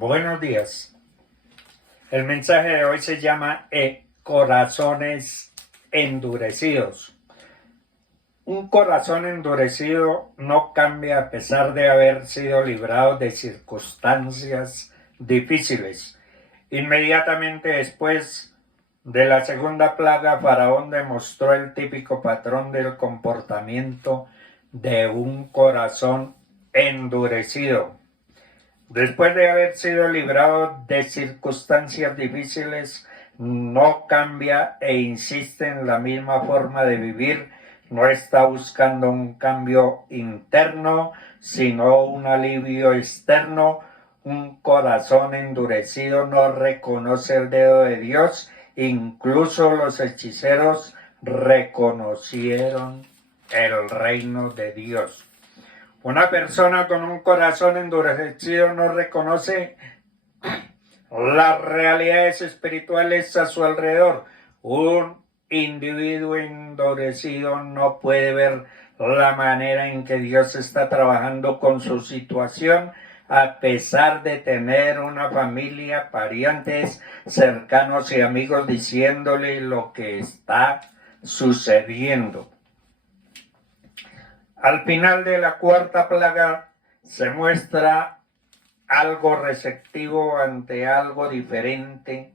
Buenos días. El mensaje de hoy se llama corazones endurecidos. Un corazón endurecido no cambia a pesar de haber sido librado de circunstancias difíciles. Inmediatamente después de la segunda plaga, Faraón demostró el típico patrón del comportamiento de un corazón endurecido. Después de haber sido librado de circunstancias difíciles, no cambia e insiste en la misma forma de vivir, no está buscando un cambio interno, sino un alivio externo. Un corazón endurecido no reconoce el dedo de Dios, incluso los hechiceros reconocieron el reino de Dios. Una persona con un corazón endurecido no reconoce las realidades espirituales a su alrededor. Un individuo endurecido no puede ver la manera en que Dios está trabajando con su situación, a pesar de tener una familia, parientes cercanos y amigos diciéndole lo que está sucediendo. Al final de la cuarta plaga se muestra algo receptivo ante algo diferente.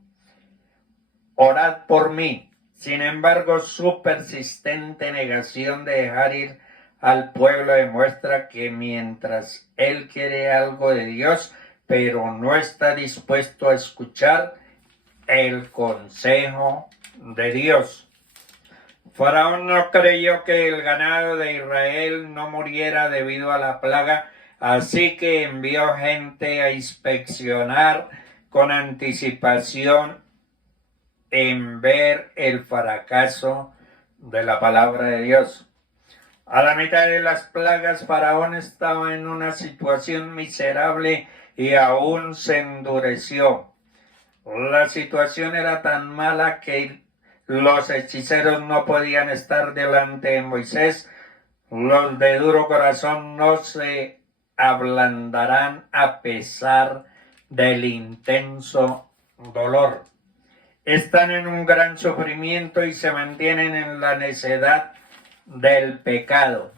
Orad por mí. Sin embargo, su persistente negación de dejar ir al pueblo demuestra que mientras él quiere algo de Dios, pero no está dispuesto a escuchar el consejo de Dios. Faraón no creyó que el ganado de Israel no muriera debido a la plaga, así que envió gente a inspeccionar con anticipación en ver el fracaso de la palabra de Dios. A la mitad de las plagas, Faraón estaba en una situación miserable y aún se endureció. La situación era tan mala que los hechiceros no podían estar delante de Moisés. Los de duro corazón no se ablandarán a pesar del intenso dolor. Están en un gran sufrimiento y se mantienen en la necedad del pecado.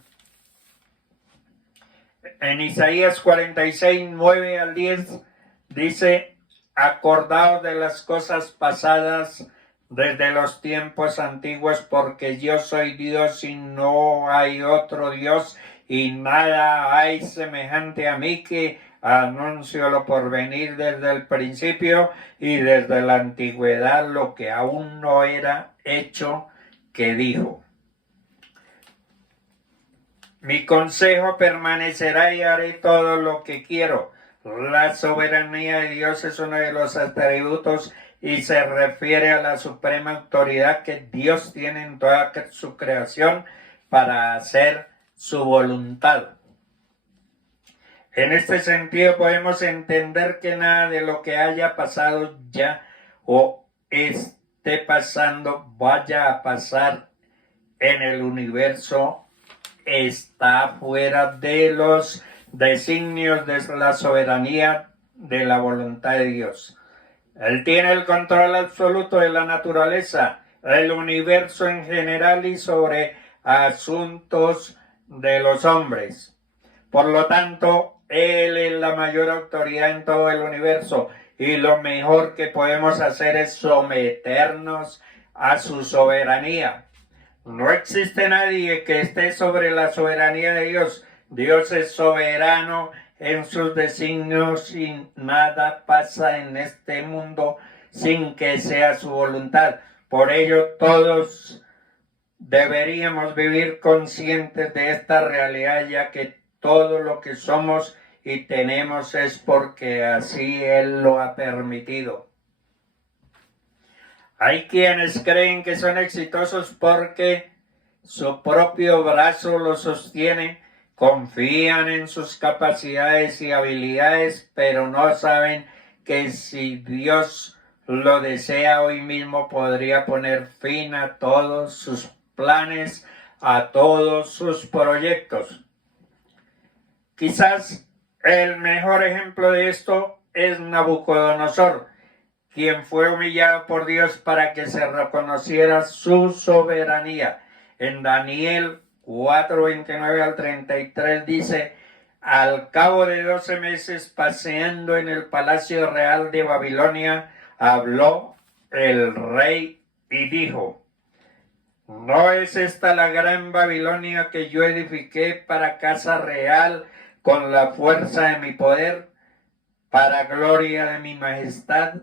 En Isaías 46, 9 al 10 dice: acordaos de las cosas pasadas desde los tiempos antiguos, porque yo soy Dios y no hay otro Dios, y nada hay semejante a mí, que anuncio lo por venir desde el principio y desde la antigüedad, lo que aún no era hecho, que dijo: mi consejo permanecerá y haré todo lo que quiero. La soberanía de Dios es uno de los atributos y se refiere a la suprema autoridad que Dios tiene en toda su creación para hacer su voluntad. En este sentido podemos entender que nada de lo que haya pasado ya o esté pasando vaya a pasar en el universo está fuera de los designios de la soberanía de la voluntad de Dios. Él tiene el control absoluto de la naturaleza, el universo en general y sobre asuntos de los hombres. Por lo tanto, Él es la mayor autoridad en todo el universo y lo mejor que podemos hacer es someternos a su soberanía. No existe nadie que esté sobre la soberanía de Dios. Dios es soberano en sus designios y nada pasa en este mundo sin que sea su voluntad. Por ello, todos deberíamos vivir conscientes de esta realidad, ya que todo lo que somos y tenemos es porque así Él lo ha permitido. Hay quienes creen que son exitosos porque su propio brazo los sostiene, confían en sus capacidades y habilidades, pero no saben que si Dios lo desea hoy mismo podría poner fin a todos sus planes, a todos sus proyectos. Quizás el mejor ejemplo de esto es Nabucodonosor, quien fue humillado por Dios para que se reconociera su soberanía. En Daniel 4:29 al 33 dice: al cabo de 12 meses, paseando en el palacio real de Babilonia, habló el rey y dijo: ¿no es esta la gran Babilonia que yo edifiqué para casa real con la fuerza de mi poder, para gloria de mi majestad?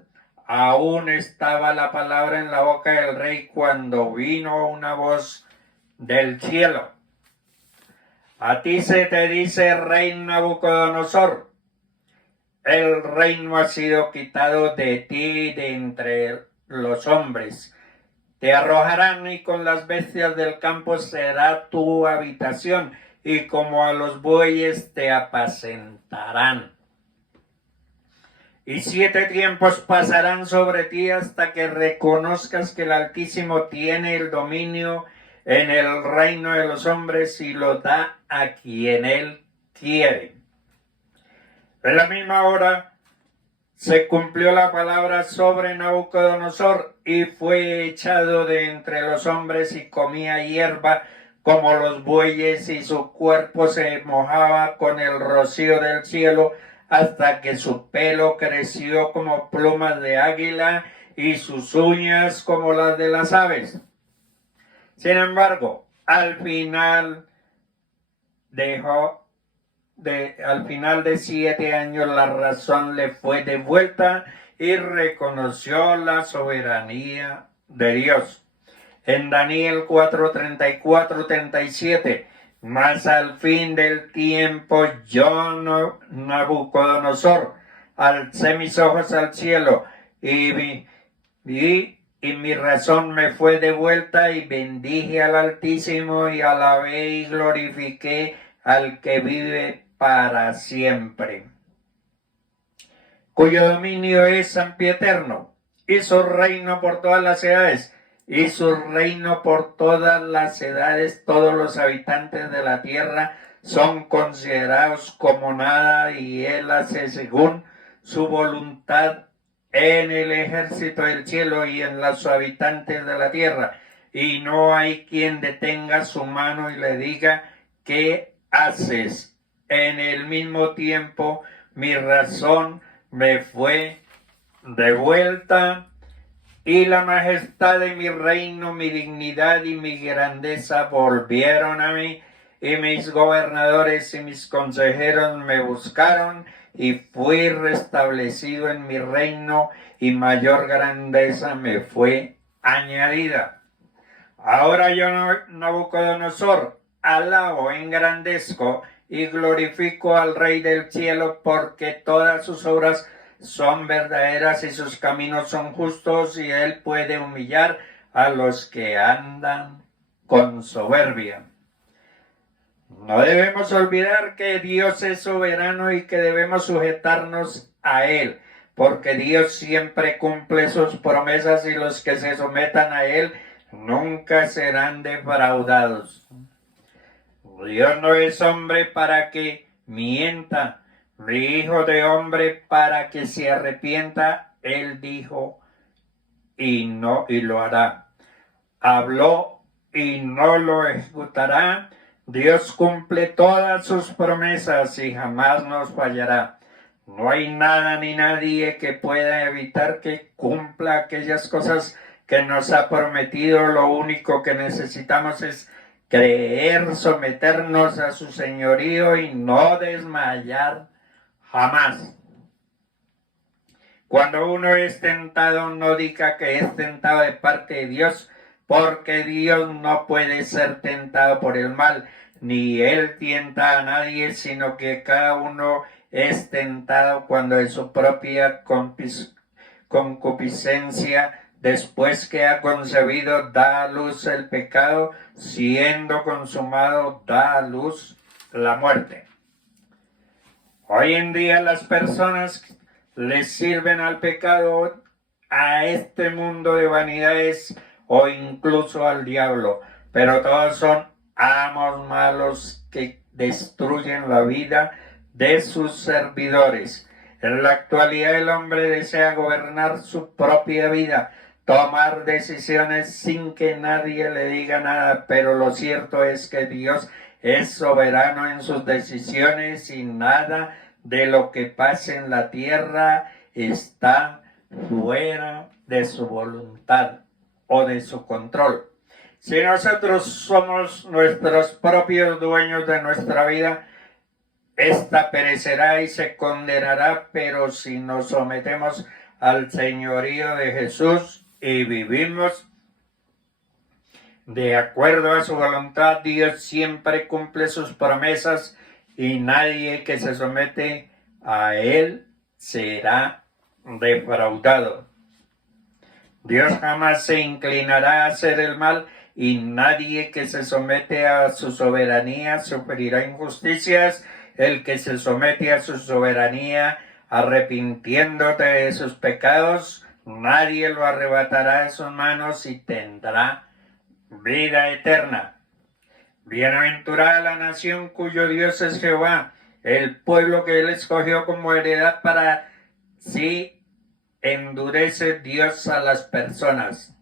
Aún estaba la palabra en la boca del rey cuando vino una voz del cielo: a ti se te dice, rey Nabucodonosor, el reino ha sido quitado de ti de entre los hombres. Te arrojarán y con las bestias del campo será tu habitación, y como a los bueyes te apacentarán. Y 7 tiempos pasarán sobre ti hasta que reconozcas que el Altísimo tiene el dominio en el reino de los hombres y lo da a quien él quiere. En la misma hora se cumplió la palabra sobre Nabucodonosor y fue echado de entre los hombres y comía hierba como los bueyes, y su cuerpo se mojaba con el rocío del cielo hasta que su pelo creció como plumas de águila y sus uñas como las de las aves. Sin embargo, al final de 7 años la razón le fue devuelta y reconoció la soberanía de Dios. En Daniel 4:34-37, mas al fin del tiempo yo, Nabucodonosor, alcé mis ojos al cielo y vi, y mi razón me fue devuelta, y bendije al Altísimo y alabé y glorifiqué al que vive para siempre, cuyo dominio es sempiterno, y su reino por todas las edades, y su reino por todas las edades. Todos los habitantes de la tierra son considerados como nada, y él hace según su voluntad en el ejército del cielo y en los habitantes de la tierra, y no hay quien detenga su mano y le diga: ¿qué haces? En el mismo tiempo mi razón me fue devuelta, y la majestad de mi reino, mi dignidad y mi grandeza volvieron a mí, y mis gobernadores y mis consejeros me buscaron, y fui restablecido en mi reino, y mayor grandeza me fue añadida. Ahora yo, Nabucodonosor, alabo, engrandezco y glorifico al Rey del cielo, porque todas sus obras son verdaderas y sus caminos son justos, y él puede humillar a los que andan con soberbia. No debemos olvidar que Dios es soberano y que debemos sujetarnos a él, porque Dios siempre cumple sus promesas, y los que se sometan a él nunca serán defraudados. Dios no es hombre para que mienta, ni hijo de hombre para que se arrepienta. Él dijo y lo hará. Habló y no lo ejecutará. Dios cumple todas sus promesas y jamás nos fallará. No hay nada ni nadie que pueda evitar que cumpla aquellas cosas que nos ha prometido. Lo único que necesitamos es creer, someternos a su señorío y no desmayar jamás. Cuando uno es tentado, no diga que es tentado de parte de Dios, porque Dios no puede ser tentado por el mal, ni él tienta a nadie, sino que cada uno es tentado cuando de su propia concupiscencia, después que ha concebido, da a luz el pecado, siendo consumado, da a luz la muerte. Hoy en día las personas les sirven al pecado, a este mundo de vanidades o incluso al diablo, pero todos son amos malos que destruyen la vida de sus servidores. En la actualidad el hombre desea gobernar su propia vida, tomar decisiones sin que nadie le diga nada, pero lo cierto es que Dios es soberano en sus decisiones y nada de lo que pase en la tierra está fuera de su voluntad o de su control. Si nosotros somos nuestros propios dueños de nuestra vida, esta perecerá y se condenará, pero si nos sometemos al señorío de Jesús y vivimos de acuerdo a su voluntad, Dios siempre cumple sus promesas y nadie que se somete a Él será defraudado. Dios jamás se inclinará a hacer el mal y nadie que se somete a su soberanía sufrirá injusticias. El que se somete a su soberanía, arrepintiéndote de sus pecados, nadie lo arrebatará de sus manos y tendrá vida eterna. Bienaventurada la nación cuyo Dios es Jehová, el pueblo que Él escogió como heredad para sí. Endurece Dios a las personas.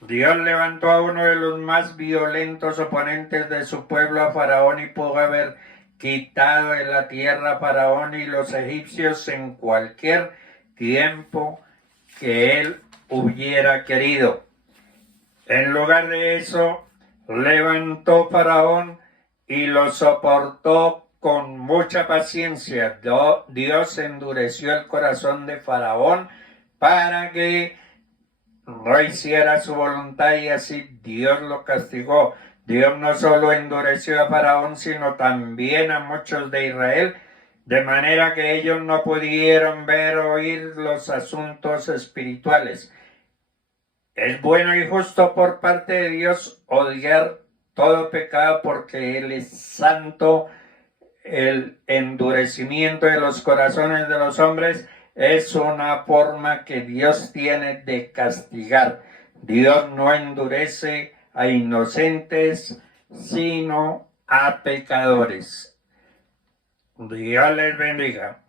Dios levantó a uno de los más violentos oponentes de su pueblo, a Faraón, y pudo haber quitado de la tierra a Faraón y los egipcios en cualquier tiempo que él hubiera querido. En lugar de eso, levantó Faraón y lo soportó con mucha paciencia. Dios endureció el corazón de Faraón para que no hiciera su voluntad y así Dios lo castigó. Dios no solo endureció a Faraón, sino también a muchos de Israel, de manera que ellos no pudieron ver o oír los asuntos espirituales. Es bueno y justo por parte de Dios odiar todo pecado porque Él es santo. El endurecimiento de los corazones de los hombres es una forma que Dios tiene de castigar. Dios no endurece a inocentes, sino a pecadores. Dios les bendiga.